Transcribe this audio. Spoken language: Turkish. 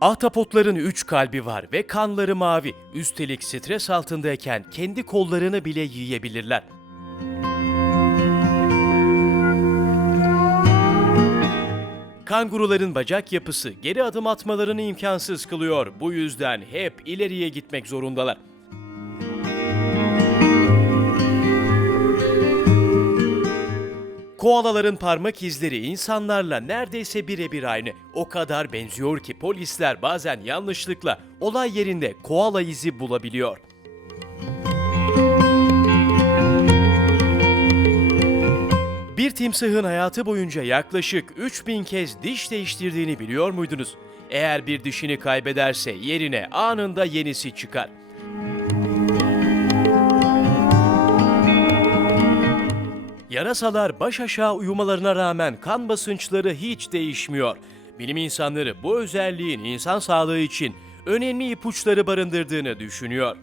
Ahtapotların üç kalbi var ve kanları mavi. Üstelik stres altındayken kendi kollarını bile yiyebilirler. Kanguruların bacak yapısı geri adım atmalarını imkansız kılıyor. Bu yüzden hep ileriye gitmek zorundalar. Koalaların parmak izleri insanlarla neredeyse birebir aynı. O kadar benziyor ki polisler bazen yanlışlıkla olay yerinde koala izi bulabiliyor. Bir timsahın hayatı boyunca yaklaşık 3000 kez diş değiştirdiğini biliyor muydunuz? Eğer bir dişini kaybederse yerine anında yenisi çıkar. Yarasalar baş aşağı uyumalarına rağmen kan basınçları hiç değişmiyor. Bilim insanları bu özelliğin insan sağlığı için önemli ipuçları barındırdığını düşünüyor.